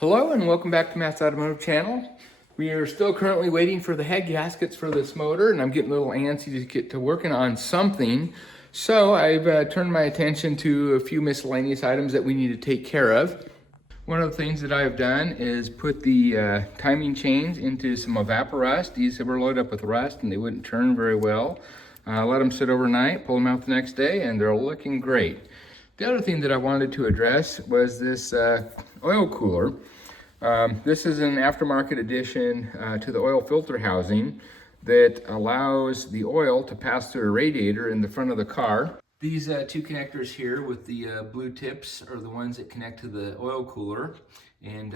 Hello and welcome back to Matt's Automotive Channel. We are still currently waiting for the head gaskets for this motor, and I'm getting a little antsy to get to working on something. So I've turned my attention to a few miscellaneous items that we need to take care of. One of the things that I've done is put the timing chains into some evaporust. These were loaded up with rust and they wouldn't turn very well. Let them sit overnight, pull them out the next day, and they're looking great. The other thing that I wanted to address was this oil cooler. This is an aftermarket addition to the oil filter housing that allows the oil to pass through a radiator in the front of the car. These two connectors here with the blue tips are the ones that connect to the oil cooler, and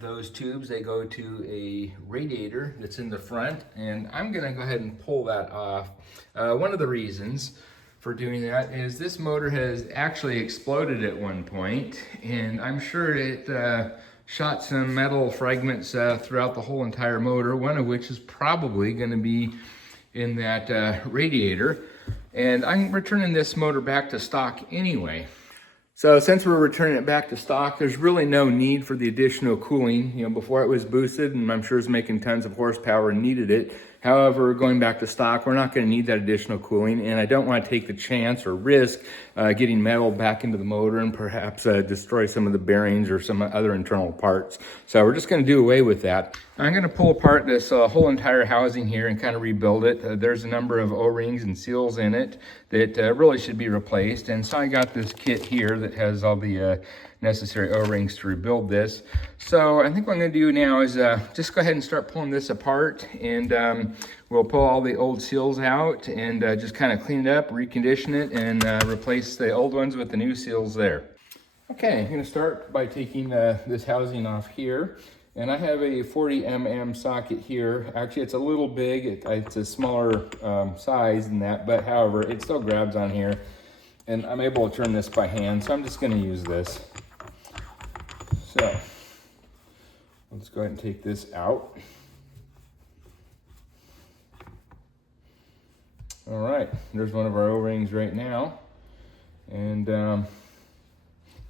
those tubes, they go to a radiator that's in the front, and I'm gonna go ahead and pull that off. One of the reasons for doing that is this motor has actually exploded at one point, and I'm sure it shot some metal fragments throughout the whole entire motor, one of which is probably going to be in that radiator. And I'm returning this motor back to stock anyway. So since we're returning it back to stock, there's really no need for the additional cooling. You know, before it was boosted, and I'm sure it's making tons of horsepower and needed it. However, going back to stock, we're not going to need that additional cooling, and I don't want to take the chance or risk getting metal back into the motor and perhaps destroy some of the bearings or some other internal parts. So we're just going to do away with that. I'm going to pull apart this whole entire housing here and kind of rebuild it. There's a number of O-rings and seals in it that really should be replaced, and so I got this kit here that has all the necessary O-rings to rebuild this. So I think what I'm going to do now is just go ahead and start pulling this apart, and we'll pull all the old seals out and just kind of clean it up, recondition it, and replace the old ones with the new seals there. Okay, I'm going to start by taking this housing off here. And I have a 40 mm socket here. Actually, it's a little big. It's a smaller size than that, but however, it still grabs on here. And I'm able to turn this by hand, so I'm just going to use this. So let's go ahead and take this out. All right, there's one of our O-rings right now. And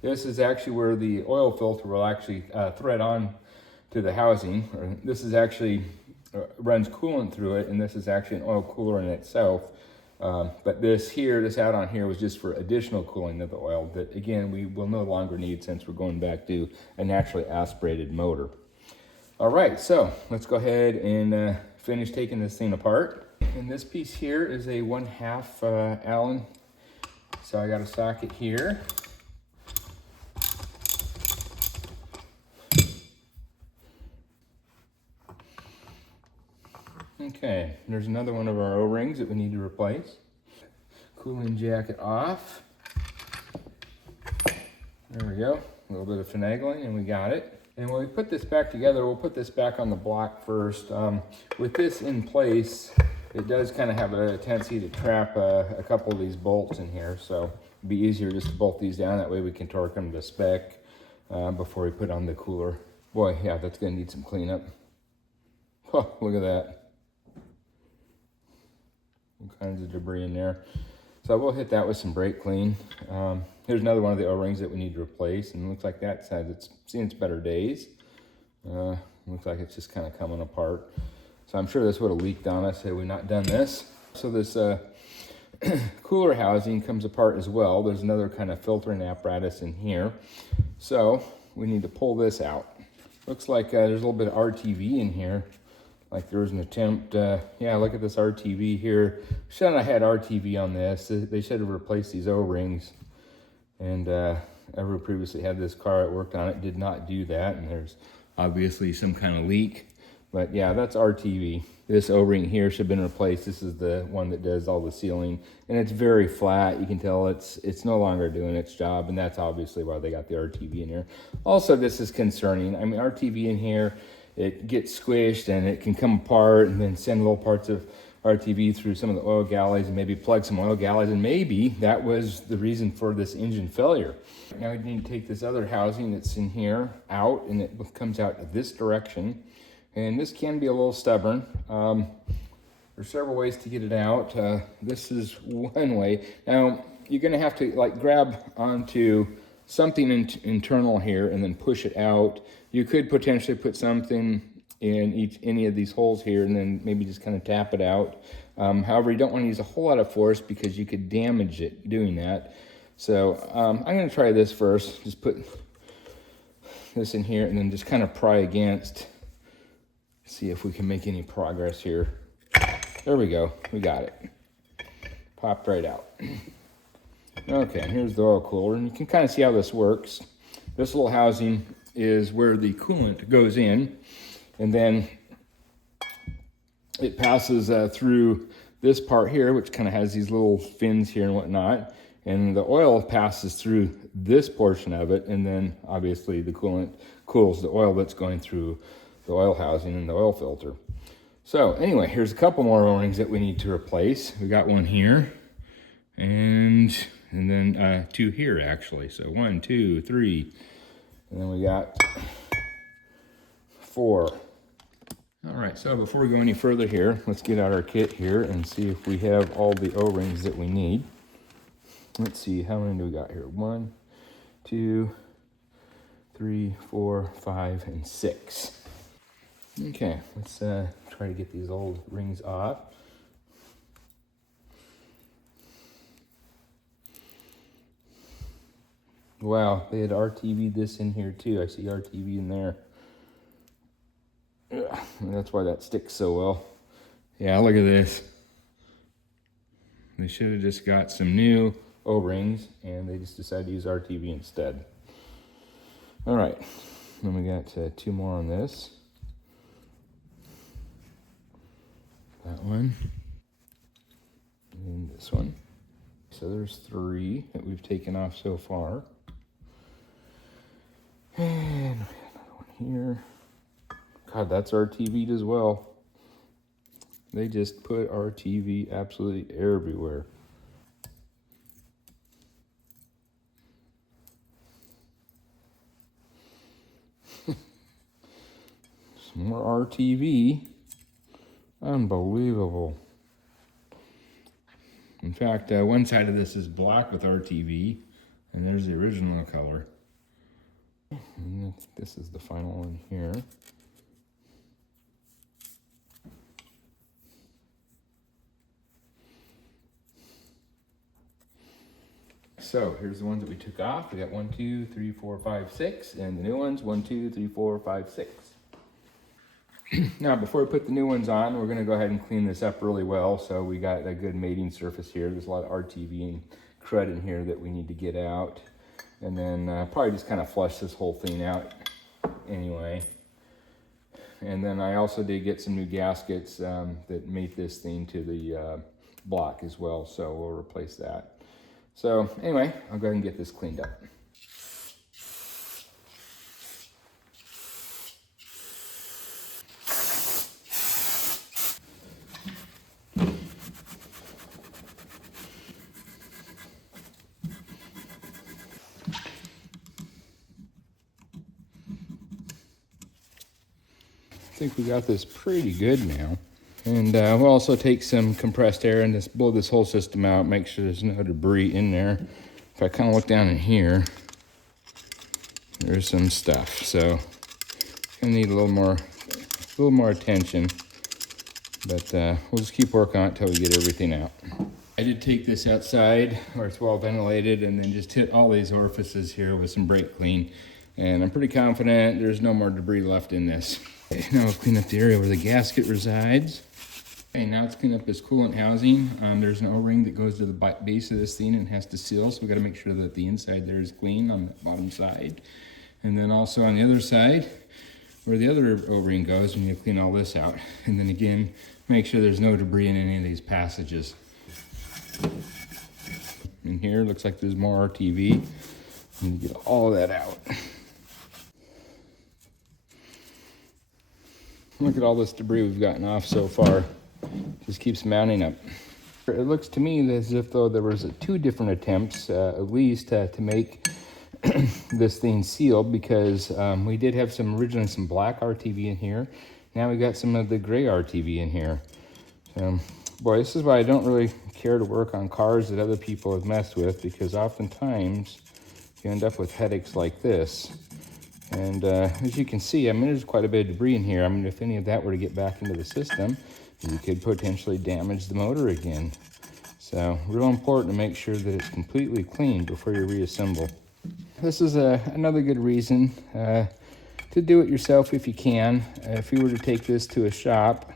this is actually where the oil filter will actually thread on to the housing. This is actually runs coolant through it, and this is actually an oil cooler in itself. But this add-on here was just for additional cooling of the oil that, again, we will no longer need since we're going back to a naturally aspirated motor. All right, so let's go ahead and finish taking this thing apart. And this piece here is a 1/2 Allen. So I got a socket here. Okay, there's another one of our O-rings that we need to replace. Cooling jacket off. There we go. A little bit of finagling and we got it. And when we put this back together, we'll put this back on the block first. With this in place, it does kind of have a tendency to trap a couple of these bolts in here. So it'd be easier just to bolt these down. That way we can torque them to spec before we put on the cooler. Boy, yeah, that's gonna need some cleanup. Oh, look at that. All kinds of debris in there. So we'll hit that with some brake clean. Here's another one of the O-rings that we need to replace, and it looks like that side, it's seen its better days. Looks like it's just kind of coming apart. So I'm sure this would have leaked on us had we not done this. So this cooler housing comes apart as well. There's another kind of filtering apparatus in here. So we need to pull this out. Looks like there's a little bit of RTV in here. Like there was an attempt, yeah, look at this RTV here. Should have had RTV on this. They should have replaced these O-rings. And ever previously had this car that worked on it, did not do that. And there's obviously some kind of leak. But yeah, that's RTV. This O-ring here should have been replaced. This is the one that does all the sealing. And it's very flat. You can tell it's no longer doing its job. And that's obviously why they got the RTV in here. Also, this is concerning. I mean, RTV in here, it gets squished and it can come apart and then send little parts of RTV through some of the oil galleys and maybe plug some oil galleys, and maybe that was the reason for this engine failure. Now we need to take this other housing that's in here out, and it comes out this direction, and this can be a little stubborn. There's several ways to get it out. This is one way. Now you're going to have to like grab onto something internal here and then push it out. You could potentially put something in any of these holes here and then maybe just kind of tap it out. However, you don't want to use a whole lot of force because you could damage it doing that. So I'm going to try this first. Just put this in here and then just kind of pry against. See if we can make any progress here. There we go. We got it. Popped right out. Okay, and here's the oil cooler, and you can kind of see how this works. This little housing is where the coolant goes in, and then it passes through this part here, which kind of has these little fins here and whatnot, and the oil passes through this portion of it, and then obviously the coolant cools the oil that's going through the oil housing and the oil filter. So anyway, here's a couple more O-rings that we need to replace. We got one here, and then 2 here actually. So 1, 2, 3, and then we got 4. All right, so before we go any further here, let's get out our kit here and see if we have all the O-rings that we need. Let's see, how many do we got here? 1, 2, 3, 4, 5, and 6. Okay, let's try to get these old rings off. Wow, they had RTV'd this in here too. I see RTV in there. Ugh, that's why that sticks so well. Yeah, look at this. They should have just got some new O-rings and they just decided to use RTV instead. All right, then we got 2 more on this. That one. And this one. So there's 3 that we've taken off so far. And we got another one here. God, that's RTV'd as well. They just put RTV absolutely everywhere. Some more RTV. Unbelievable. In fact, one side of this is black with RTV, and there's the original color. And this is the final one here. So here's the ones that we took off. We got 1, 2, 3, 4, 5, 6, and the new ones 1, 2, 3, 4, 5, 6. Now, before we put the new ones on, we're going to go ahead and clean this up really well. So we got a good mating surface here. There's a lot of RTV and crud in here that we need to get out. And then probably just kind of flush this whole thing out anyway. And then I also did get some new gaskets that mate this thing to the block as well. So we'll replace that. So anyway, I'll go ahead and get this cleaned up. I think we got this pretty good now. And we'll also take some compressed air and just blow this whole system out, make sure there's no debris in there. If I kind of look down in here, there's some stuff. So gonna need a little more attention, but we'll just keep working on it until we get everything out. I did take this outside where it's well ventilated and then just hit all these orifices here with some brake clean. And I'm pretty confident there's no more debris left in this. Okay, now we'll clean up the area where the gasket resides. Okay, now let's clean up this coolant housing. There's an O-ring that goes to the base of this thing and has to seal, so we gotta make sure that the inside there is clean on the bottom side. And then also on the other side, where the other O-ring goes, we need to clean all this out. And then again, make sure there's no debris in any of these passages. In here, looks like there's more RTV. Need to get all of that out. Look at all this debris we've gotten off so far. Just keeps mounting up. It looks to me as if though there was 2 different attempts, at least, to make this thing sealed, because we did have originally some black RTV in here. Now we got some of the gray RTV in here. So, boy, this is why I don't really care to work on cars that other people have messed with, because oftentimes you end up with headaches like this. And as you can see, I mean, there's quite a bit of debris in here. I mean, if any of that were to get back into the system, you could potentially damage the motor again. So real important to make sure that it's completely clean before you reassemble. This is another good reason to do it yourself if you can. If you were to take this to a shop,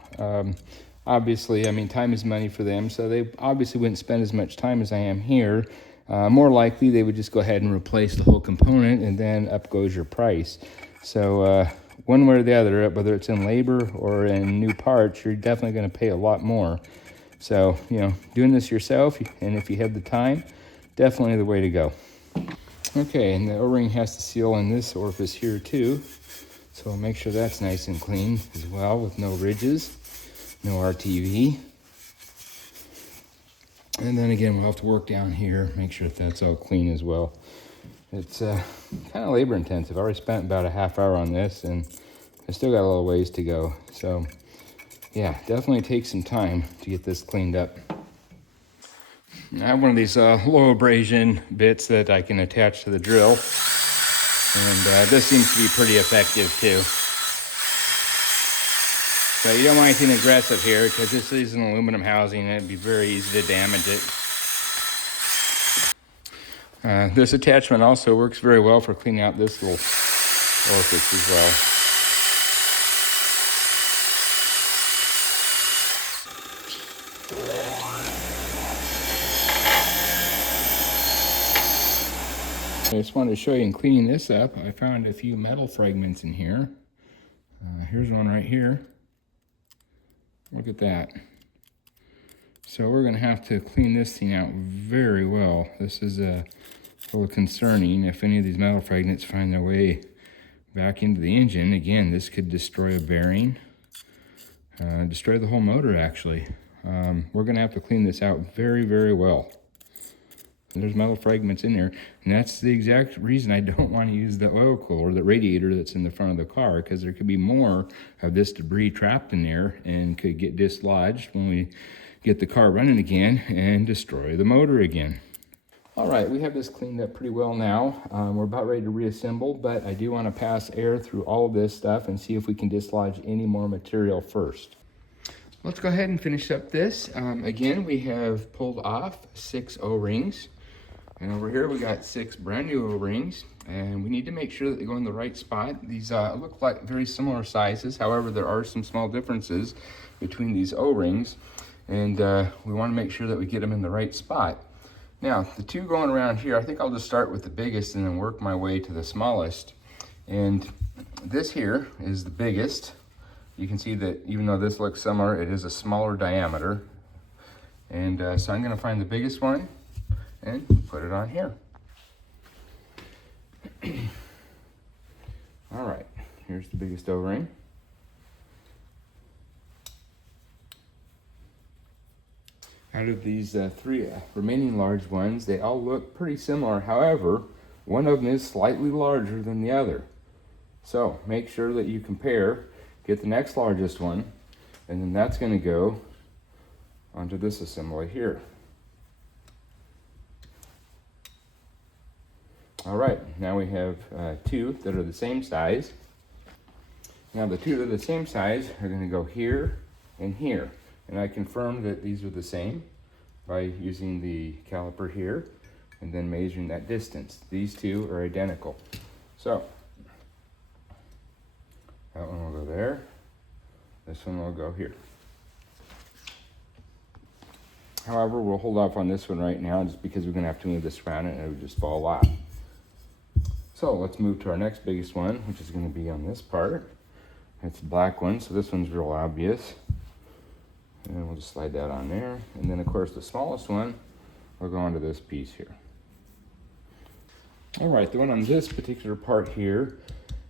obviously, I mean, time is money for them, so they obviously wouldn't spend as much time as I am here. More likely, they would just go ahead and replace the whole component, and then up goes your price. So one way or the other, whether it's in labor or in new parts, you're definitely going to pay a lot more. So, you know, doing this yourself, and if you have the time, definitely the way to go. Okay, and the O-ring has to seal in this orifice here too. So make sure that's nice and clean as well, with no ridges, no RTV. And then again, we'll have to work down here, make sure that that's all clean as well. It's kind of labor intensive. I already spent about a half hour on this, and I still got a little ways to go. So yeah, definitely take some time to get this cleaned up. I have one of these low abrasion bits that I can attach to the drill. And this seems to be pretty effective too. So you don't want anything aggressive here, because this is an aluminum housing and it'd be very easy to damage it. This attachment also works very well for cleaning out this little orifice as well. I just wanted to show you in cleaning this up, I found a few metal fragments in here. Here's one right here. Look at that. So we're going to have to clean this thing out very well. This is a little concerning. If any of these metal fragments find their way back into the engine, again, this could destroy a bearing, destroy the whole motor actually. We're going to have to clean this out very, very well. There's metal fragments in there, and that's the exact reason I don't want to use the oil cooler, the radiator that's in the front of the car, because there could be more of this debris trapped in there and could get dislodged when we get the car running again and destroy the motor again. All right, we have this cleaned up pretty well now. We're about ready to reassemble, but I do want to pass air through all of this stuff and see if we can dislodge any more material first. Let's go ahead and finish up this. Again, we have pulled off 6 O-rings. And over here we got 6 brand new O-rings, and we need to make sure that they go in the right spot. These look like very similar sizes. However, there are some small differences between these O-rings, and we want to make sure that we get them in the right spot. Now, the 2 going around here, I think I'll just start with the biggest and then work my way to the smallest. And this here is the biggest. You can see that even though this looks similar, it is a smaller diameter. And so I'm going to find the biggest one and put it on here. All right, here's the biggest O-ring. Out of these 3 remaining large ones, they all look pretty similar. However, one of them is slightly larger than the other. So make sure that you compare, get the next largest one, and then that's going to go onto this assembly here. All right, now we have 2 that are the same size. Now the 2 that are the same size are going to go here and here. And I confirmed that these are the same by using the caliper here and then measuring that distance. These 2 are identical. So that one will go there. This one will go here. However, we'll hold off on this one right now just because we're going to have to move this around and it would just fall off. So let's move to our next biggest one, which is going to be on this part. It's a black one, so this one's real obvious. And we'll just slide that on there. And then of course the smallest one will go onto this piece here. All right, the one on this particular part here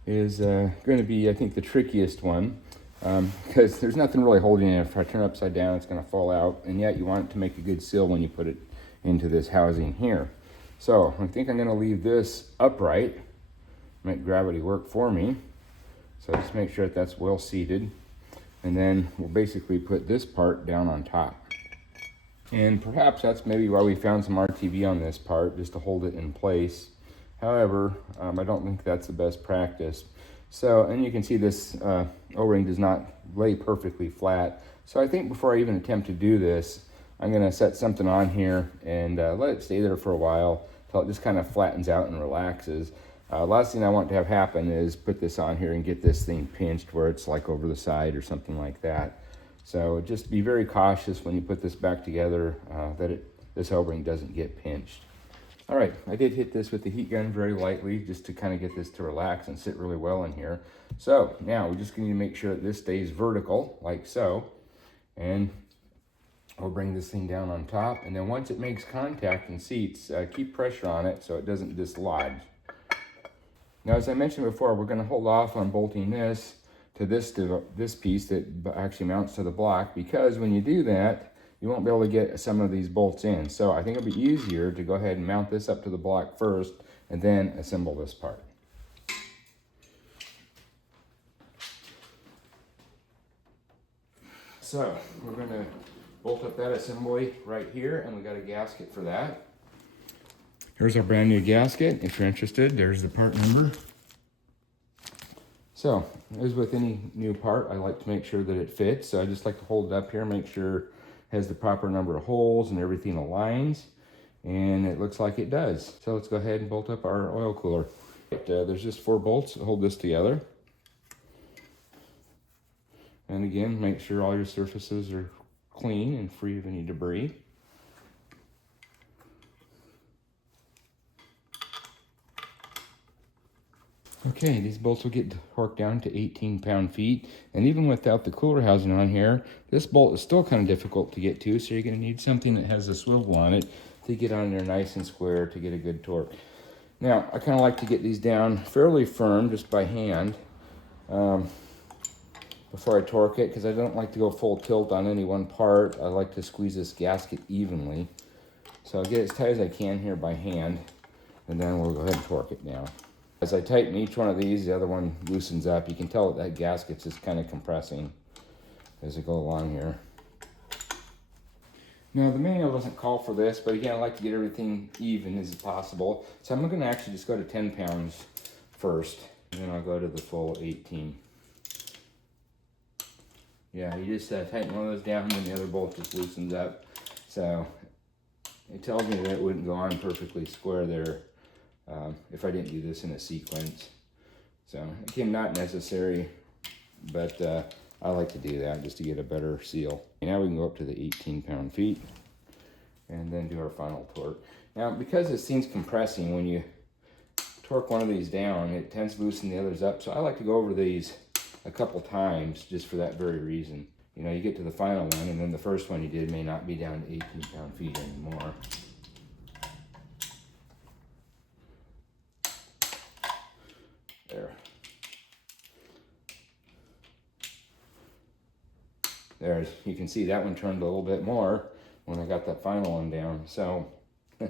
is going to be, I think, the trickiest one because there's nothing really holding it. If I turn it upside down, it's going to fall out. And yet you want it to make a good seal when you put it into this housing here. So I think I'm going to leave this upright, make gravity work for me. So just make sure that that's well seated. And then we'll basically put this part down on top. And perhaps that's maybe why we found some RTV on this part, just to hold it in place. However, I don't think that's the best practice. So, and you can see this O-ring does not lay perfectly flat. So I think before I even attempt to do this, I'm gonna set something on here and let it stay there for a while until it just kind of flattens out and relaxes. Last thing I want to have happen is put this on here and get this thing pinched where it's like over the side or something like that. So just be very cautious when you put this back together that this O-ring doesn't get pinched. All right, I did hit this with the heat gun very lightly just to kind of get this to relax and sit really well in here. So now we're just going to make sure that this stays vertical like so. And we'll bring this thing down on top. And then once it makes contact and seats, keep pressure on it so it doesn't dislodge. Now, as I mentioned before, we're going to hold off on bolting this to this piece that actually mounts to the block, because when you do that, you won't be able to get some of these bolts in. So I think it'll be easier to go ahead and mount this up to the block first and then assemble this part. So we're going to bolt up that assembly right here, and we got a gasket for that. Here's our brand new gasket. If you're interested, there's the part number. So, as with any new part, I like to make sure that it fits. So I just like to hold it up here, make sure it has the proper number of holes and everything aligns. And it looks like it does. So let's go ahead and bolt up our oil cooler. There's just 4 bolts that hold this together. And again, make sure all your surfaces are clean and free of any debris. Okay, these bolts will get torqued down to 18 pound-feet, and even without the cooler housing on here, this bolt is still kind of difficult to get to, so you're going to need something that has a swivel on it to get on there nice and square to get a good torque. Now, I kind of like to get these down fairly firm just by hand before I torque it, because I don't like to go full tilt on any one part. I like to squeeze this gasket evenly. So I'll get it as tight as I can here by hand, and then we'll go ahead and torque it down. As I tighten each one of these, the other one loosens up. You can tell that gasket's just kind of compressing as I go along here. Now, the manual doesn't call for this, but again, I like to get everything even as possible. So I'm going to actually just go to 10 pounds first, and then I'll go to the full 18. Yeah, you just tighten one of those down, and the other bolt just loosens up. So it tells me that it wouldn't go on perfectly square there if I didn't do this in a sequence. So again, not necessary, but I like to do that just to get a better seal. And now we can go up to the 18 pound-feet and then do our final torque. Now, because this thing's compressing, when you torque one of these down, it tends to loosen the others up. So I like to go over these a couple times just for that very reason. You know, you get to the final one, and then the first one you did may not be down to 18 pound-feet anymore. There, you can see that one turned a little bit more when I got that final one down. So, okay,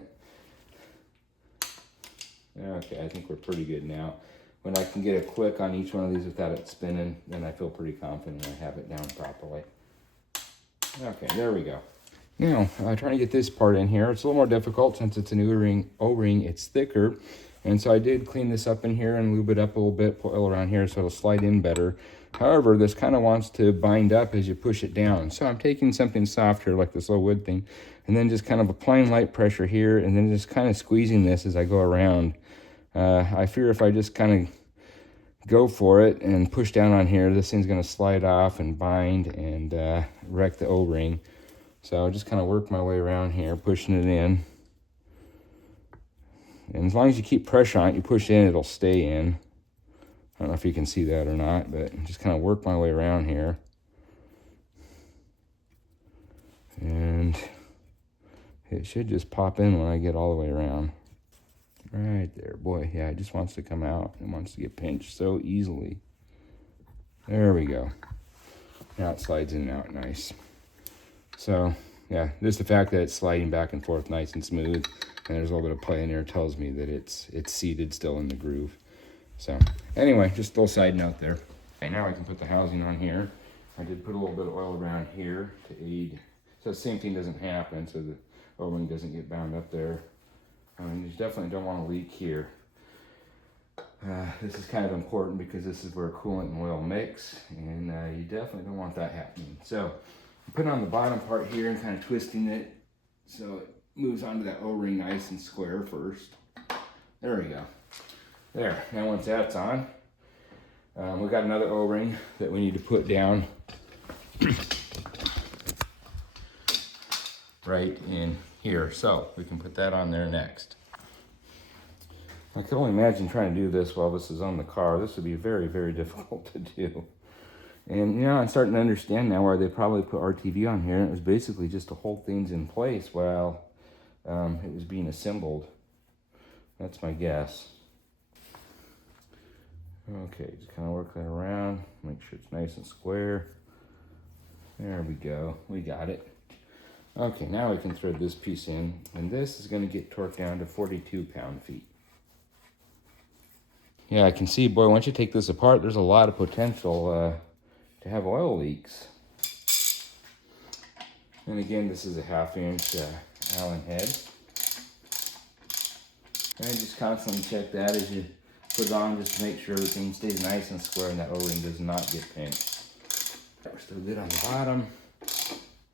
I think we're pretty good now. When I can get a click on each one of these without it spinning, then I feel pretty confident I have it down properly. Okay, there we go. Now, trying to get this part in here. It's a little more difficult since it's an O-ring, it's thicker. And so I did clean this up in here and lube it up a little bit, put oil around here so it'll slide in better. However, this kind of wants to bind up as you push it down. So I'm taking something soft here, like this little wood thing, and then just kind of applying light pressure here, and then just kind of squeezing this as I go around. I fear if I just kind of go for it and push down on here, this thing's going to slide off and bind and wreck the O-ring. So I'll just kind of work my way around here, pushing it in. And as long as you keep pressure on it, you push in, it'll stay in. I don't know if you can see that or not, but just kind of work my way around here. And it should just pop in when I get all the way around. Right there, boy, yeah, it just wants to come out. It wants to get pinched so easily. There we go. Now it slides in and out nice. So, yeah, just the fact that it's sliding back and forth nice and smooth, and there's a little bit of play in there, tells me that it's seated still in the groove. So anyway, just a little side note there. Okay, now I can put the housing on here. I did put a little bit of oil around here to aid, so the same thing doesn't happen, so the O-ring doesn't get bound up there. You definitely don't want to leak here. This is kind of important because this is where coolant and oil mix, and you definitely don't want that happening. So I'm putting on the bottom part here and kind of twisting it so it moves onto that O-ring nice and square first. There we go. There, now once that's on, we've got another O-ring that we need to put down right in here. So we can put that on there next. I can only imagine trying to do this while this is on the car. This would be very, very difficult to do. And you know, I'm starting to understand now why they probably put RTV on here. It was basically just to hold things in place while it was being assembled. That's my guess. Okay, just kind of work that around, make sure it's nice and square. There we go, we got it. Okay, now we can thread this piece in, and this is going to get torqued down to 42 pound-feet. Yeah, I can see, boy, once you take this apart, there's a lot of potential to have oil leaks. And again, this is a 1/2 inch Allen head. And just constantly check that as you put it on, just to make sure everything stays nice and square and that O-ring does not get pinched. We're still good on the bottom.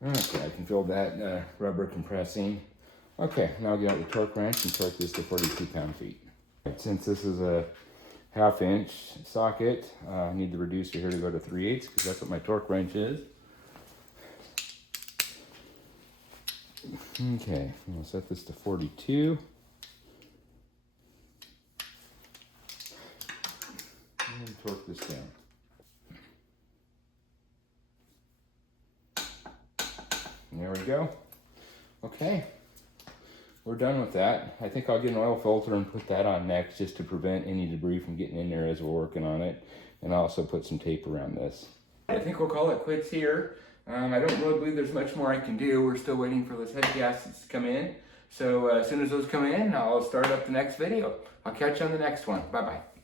Okay, I can feel that rubber compressing. Okay, now I'll get out the torque wrench and torque this to 42 pound-feet. Since this is a 1/2 inch socket, I need the reducer here to go to 3/8 because that's what my torque wrench is. Okay, I'm gonna set this to 42. And torque this down. And there we go. Okay, we're done with that. I think I'll get an oil filter and put that on next just to prevent any debris from getting in there as we're working on it. And I'll also put some tape around this. I think we'll call it quits here. I don't really believe there's much more I can do. We're still waiting for those head gaskets to come in. So as soon as those come in, I'll start up the next video. I'll catch you on the next one. Bye-bye.